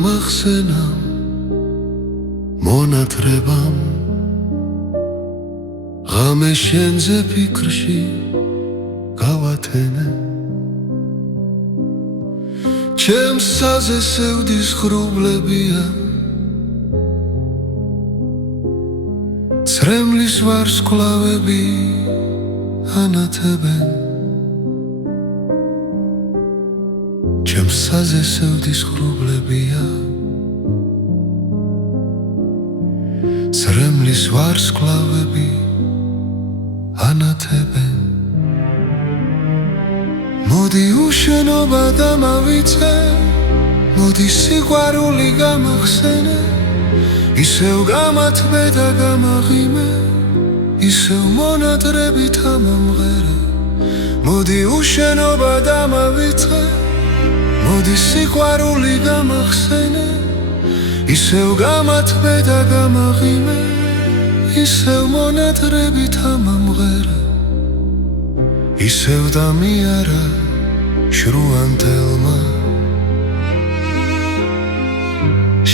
გამახსენა მონათრებამ ღამე შენზე ფიქრში გავათენე ჩემს საზე სევდის ხრუბლებია ცრემლის ვარსკვლავები ანათებენ ჩემს საზე სევდის ხრუბლებია ცრემლის ვარსკვლავები ანათებენ მოდი უშენობა დამავიწე მოდი სიყვარული გამახსენე ისევ გამათბე და გამაღიმე ისევ მონატრებით ამამღერე მოდი უშენობა დამავიწე მოდი სიყვარული გამახსენე ისევ გამათბე და გამაღიმე ისევ მონატრებით ამამღერე ისევ დამიარა შრუანთელმა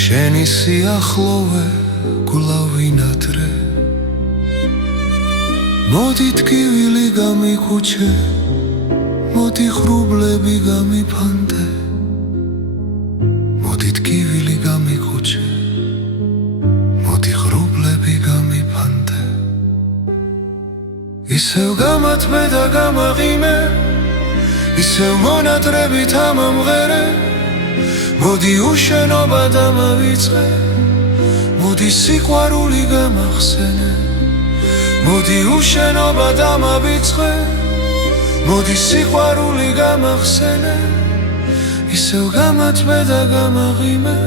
შენი სიახლოვე გულავინათრე მოდი ტკივილი გამიქუჩე მოდი ხრუბლები გამიფანტე მოდი ტკივილი გამიქუჩე მოდი ხრუბლები გამიფანტე ისევ გამათბე და გამაღიმე ისევ მონატრებით ამამღერე მოდი უშენობა დამავიწყე მოდი სიყვარული გამახსენე მოდი უშენობა დამავიწყე მოდი სიყვარული გამახსენე ისევ გამათბე და გამაღიმე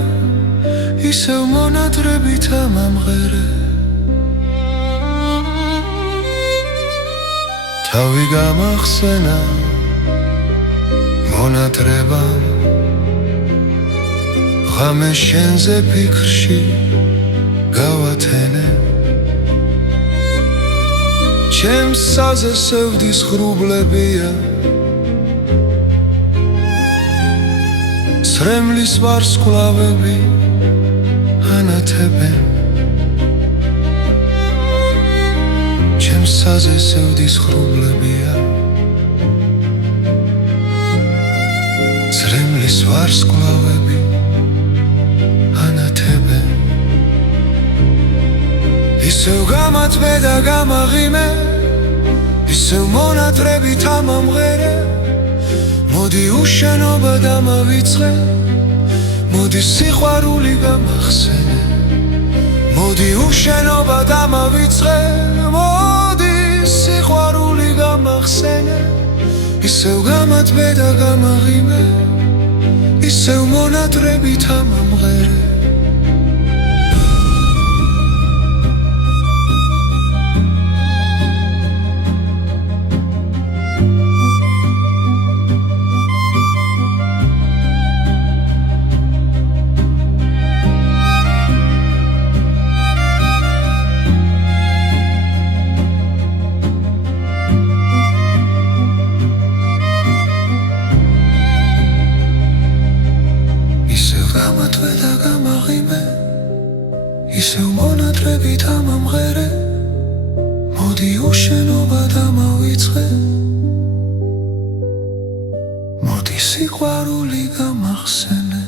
ისევ მონატრებით ამამღერე თავი გამახსენა მონატრებამ ღამე შენზე ფიქრში გავათენე ჩემს საზე სევდის ხრუბლებია ცრემლის ვარსკვლავები ანათებენ ჩემს საზე სევდის ხრუბლებია ცრემლის ვარსკვლავები ანათებენ ისევ გამათბე და გამაღიმე ისევ მონატრებით ამამღერე მოდი უშენობა დამავიწყე მოდი სიყვარული გამახსენე მოდი უშენობა დამავიწყე მოდი სიყვარული გამახსენე ისევ გამათბე და გამაღიმე ისევ მონატრებით ამამღერე ისევ მონატრებით ამამღერე მოდი უშენობა დამავიწყე მოდი სიყვარული გამახსენე